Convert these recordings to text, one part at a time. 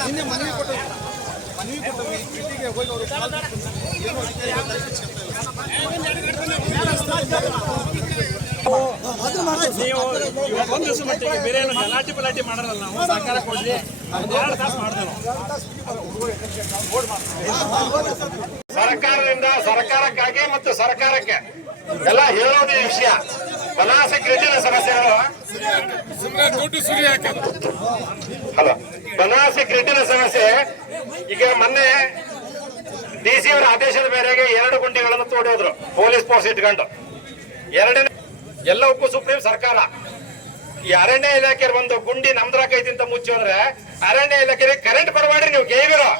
ನಿನ್ನೆ ಮನೆ ಕೊಟ್ಟು ನೀವು ಒಂದು ದಿವಸ ಮಟ್ಟಿಗೆ ಬೇರೆ ಏನು ಗಲಾಟೆ ಪಲಾಟಿ ಮಾಡಲ್ಲ ನಾವು. ಸಹಕಾರ ಕೊಡ್ಲಿ ಎರಡು ತಾಸು ಮಾಡಿದೆವು ಸರ್ಕಾರದಿಂದ ಸರ್ಕಾರಕ್ಕಾಗಿ ಮತ್ತು ಸರ್ಕಾರಕ್ಕೆ ಎಲ್ಲ ಹೇಳೋದೇ ವಿಷಯ. ಬನಾಸ ಕ್ರಿಟಿನ ಸಮಸ್ಯೆಗಳು ಹಲೋ ಬನಾಸ ಕ್ರಿಟಿನ ಸಮಸ್ಯೆ ಈಗ ಮೊನ್ನೆ ಡಿ ಸಿ ಅವರ ಆದೇಶದ ಮೇರೆಗೆ ಎರಡು ಗುಂಡಿಗಳನ್ನು ತೋಡೋದ್ರು ಪೊಲೀಸ್ ಫೋರ್ಸ್ ಇಟ್ಕೊಂಡು. ಎರಡನೇ ಎಲ್ಲವಕ್ಕೂ ಸುಪ್ರೀಂ ಸರ್ಕಾರ. ಈ ಅರಣ್ಯ ಇಲಾಖೆ ಒಂದು ಗುಂಡಿ ನಮ್ದ್ರಾಕೈತಿ ಅಂತ ಮುಚ್ಚೋದ್ರೆ ಅರಣ್ಯ ಇಲಾಖೆಗೆ ಕರೆಂಟ್ ಕೊಡಬೇಡ್ರಿ ನೀವು ಕೇಳಿರೋ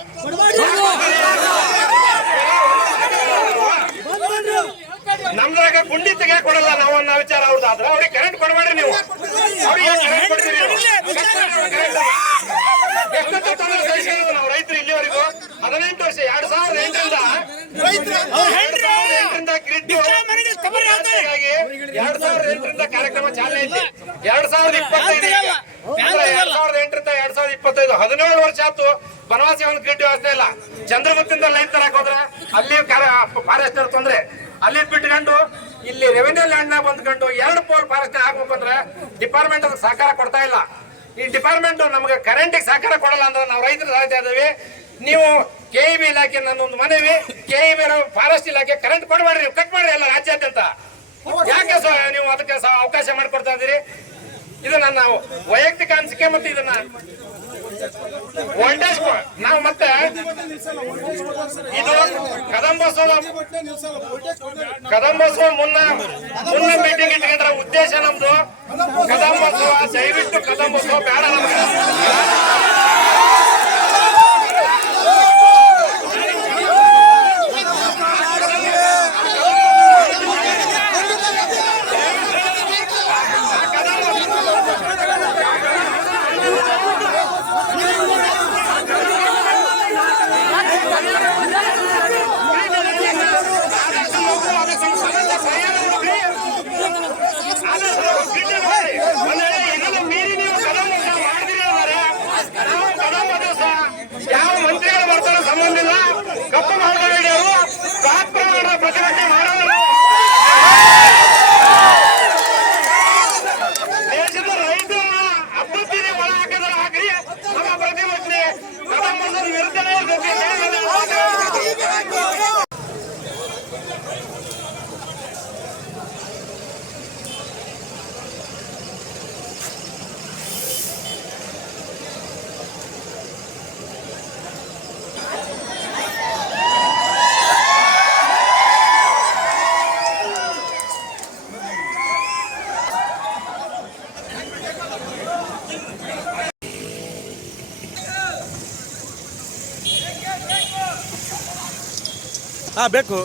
ನಮ್ದ್ರಾಗ ಗುಂಡಿ ತೆಗಿಯಕ್ ಕೊಡಲ್ಲ ನಾವು ಅನ್ನೋ ವಿಚಾರ ಅವ್ರದ್ದಾದ್ರ ಅವ್ರಿಗೆ ಕರೆಂಟ್ ಕೊಡಬೇಡ್ರಿ ನೀವು. ಅವ್ರಿಗೆ ಕರೆಂಟ್ ಕೊಡ್ತೀರಿ ನೀವು? ಎಷ್ಟೊತ್ತು ತೊಂದ್ರೆ ಸಹಿಸ್ಕೊಳ್ಳೋದು ನಾವು ರೈತರು ಇಲ್ಲಿವರೆಗೂ? ಹದಿನೆಂಟು ವರ್ಷ ಎರಡ್ ಸಾವಿರದ ಎಂಟರಿಂದ. ಎಂಟರಿಂದ ಗ್ರಿಡ್ ಎರಡ್ ಸಾವಿರದ ಎಂಟರಿಂದ ಕಾರ್ಯಕ್ರಮ ಚಾಲನೆ ಐತಿ. ಎರಡ್ ಸಾವಿರದ ಇಪ್ಪತ್ತೈದು ಎರಡ್ ಸಾವಿರದ ಎಂಟರಿಂದ ಎರಡ್ ಸಾವಿರದ ಇಪ್ಪತ್ತೈದು ಹದಿನೇಳು ವರ್ಷ ಆಯ್ತು. ಬನವಾಸಿ ಒಂದು ಗ್ರಿಡ್ ವ್ಯವಸ್ಥೆ ಇಲ್ಲ. ಚಂದ್ರಗುತ್ತಿಂದ ಲೈನ್ ತರಕ್ ಇಲ್ಲಿ ರೆವೆನ್ಯೂ ಲ್ಯಾಂಡ್ ನಾಗ ಬಂದ್ಕೊಂಡು ಎರಡು ಪೋಲ್ ಫಾರೆಸ್ಟ್ ಹಾಕ್ಬೇಕಂದ್ರೆ ಡಿಪಾರ್ಟ್ಮೆಂಟ್ ಅದಕ್ಕೆ ಸಹಕಾರ ಕೊಡ್ತಾ ಇಲ್ಲ. ಈ ಡಿಪಾರ್ಟ್ಮೆಂಟ್ ನಮಗೆ ಕರೆಂಟಿಗೆ ಸಹಕಾರ ಕೊಡಲ್ಲ ಅಂದ್ರೆ ನಾವು ರೈತರು ಸಾಯ್ತಾ ಇದ್ದೀವಿ. ನೀವು ಕೆ ಇ ಬಿ ಇಲಾಖೆ ನನ್ನೊಂದು ಮನವಿ ಕೆ ಇ ಬಿ ಫಾರೆಸ್ಟ್ ಇಲಾಖೆ ಕರೆಂಟ್ ಕೊಡಬೇಡ್ರಿ ನೀವು ಕಟ್ ಮಾಡ್ರಿ ಎಲ್ಲ ರಾಜ್ಯಾದ್ಯಂತ. ಯಾಕೆ ನೀವು ಅದಕ್ಕೆ ಅವಕಾಶ ಮಾಡಿಕೊಡ್ತಾ ಇದ್ದೀರಿ? ಇದು ನನ್ನ ವೈಯಕ್ತಿಕ ಅನಿಸಿಕೆ ಮತ್ತು ಇದನ್ನ ವೋಲ್ಟೇಜ್ ನಾವು ಮತ್ತೆ ಇದು ಕದಂಬೋತ್ಸವ ಕದಂಬೋತ್ಸವ ಮುನ್ನ ಮುನ್ನ ಮೀಟಿಂಗ್ ಇಟ್ಕೊಂಡ್ರ ಉದ್ದೇಶ ನಮ್ದು. ಕದಂಬೋತ್ಸವ ದಯವಿಟ್ಟು ಕದಂಬೋತ್ಸವ ಬೇಡ ನಮ್ಗೆ. ಪ್ರಮಾಣದ ಹಾಂ ಬೇಕು